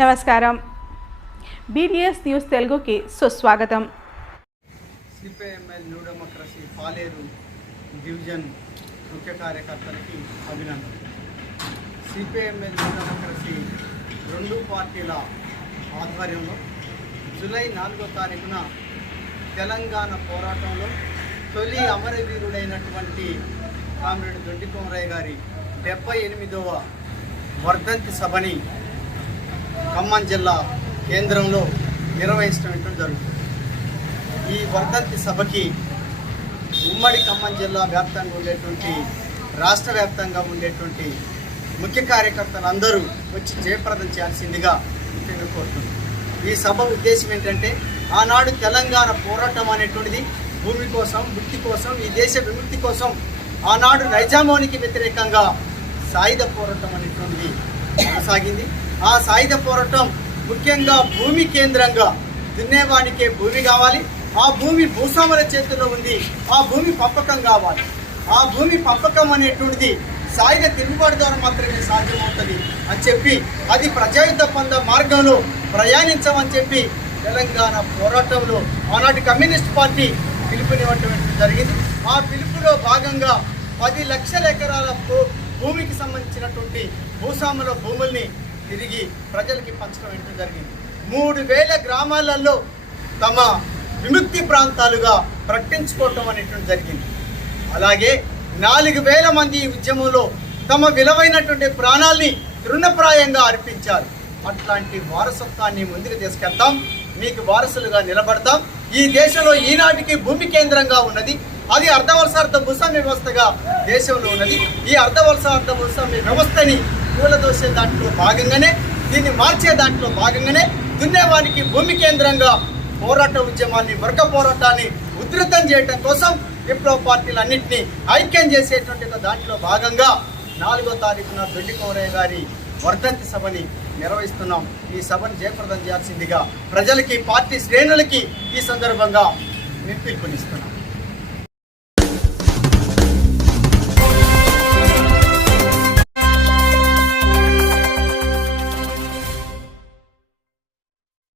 నమస్కారం. BDS news తెలుగుకి సుస్వాగతం. CPI ML new democracy Paleru division ముఖ్య కార్యకర్తలకి అభినందన సిపిఐఎంఎల్ న్యూ డెమోక్రసీ రెండు పార్టీల ఆధ్వర్యంలో జూలై నాలుగో తారీఖున తెలంగాణ పోరాటంలో తొలి అమరవీరుడైనటువంటి కామ్రేడ్ దొండి కొమరయ్య గారి డెబ్బై ఎనిమిదవ వర్ధంతి సభని ఖమ్మం జిల్లా కేంద్రంలో నిర్వహించడం జరుగుతుంది. ఈ వర్ధంతి సభకి ఉమ్మడి ఖమ్మం జిల్లా వ్యాప్తంగా ఉండేటువంటి రాష్ట్ర వ్యాప్తంగా ఉండేటువంటి ముఖ్య కార్యకర్తలు అందరూ వచ్చి జయప్రదం చేయాల్సిందిగా ముఖ్యంగా కోరుతున్నాను. ఈ సభ ఉద్దేశం ఏంటంటే ఆనాడు తెలంగాణ పోరాటం అనేటువంటిది భూమి కోసం వృత్తి కోసం ఈ దేశ విముక్తి కోసం ఆనాడు నైజామోనికి వ్యతిరేకంగా సాయుధ పోరాటం అనేటువంటిది కొనసాగింది. ఆ సాయుధ పోరాటం ముఖ్యంగా భూమి కేంద్రంగా దున్నేవానికే భూమి కావాలి ఆ భూమి భూస్వాముల చేతుల్లో ఉంది ఆ భూమి పంపకం కావాలి. ఆ భూమి పంపకం అనేటువంటిది సాయుధ తిరుగుబాటు ద్వారా మాత్రమే సాధ్యమవుతుంది అని చెప్పి అది ప్రజాయుద్ధ పంద మార్గంలో ప్రయాణించమని చెప్పి తెలంగాణ పోరాటంలో ఆనాటి కమ్యూనిస్ట్ పార్టీ పిలుపునివ్వటం జరిగింది. ఆ పిలుపులో భాగంగా పది లక్షల ఎకరాల భూమికి సంబంధించినటువంటి భూస్వాముల భూముల్ని తిరిగి ప్రజలకి పంచడం ఏంటో జరిగింది. మూడు వేల గ్రామాలలో తమ విముక్తి ప్రాంతాలుగా ప్రకటించుకోవటం అనేటువంటి జరిగింది. అలాగే నాలుగు వేల మంది ఈ ఉద్యమంలో తమ విలువైనటువంటి ప్రాణాల్ని తృణప్రాయంగా అర్పించారు. అట్లాంటి వారసత్వాన్ని ముందుకు తీసుకెళ్తాం. మీకు వారసులుగా నిలబడతాం. ఈ దేశంలో ఈనాటికి భూమి కేంద్రంగా ఉన్నది. అది అర్ధవలసార్థ భూస్వామ్య వ్యవస్థగా దేశంలో ఉన్నది. ఈ అర్ధవలసార్థ భూస్వామ్య వ్యవస్థని కూలదోసే దాంట్లో భాగంగానే దీన్ని మార్చే దాంట్లో భాగంగానే దున్నేవానికి భూమి కేంద్రంగా పోరాట ఉద్యమాన్ని వర్గ పోరాటాన్ని ఉధృతం చేయటం కోసం విప్లవ పార్టీలన్నింటినీ ఐక్యం చేసేటువంటి దాంట్లో భాగంగా నాలుగో తారీఖున దొడ్డి కోరయ్య గారి వర్ధంతి సభని నిర్వహిస్తున్నాం. ఈ సభను జయప్రదం చేయాల్సిందిగా ప్రజలకి పార్టీ శ్రేణులకి ఈ సందర్భంగా మేము పిలుపునిస్తున్నాం.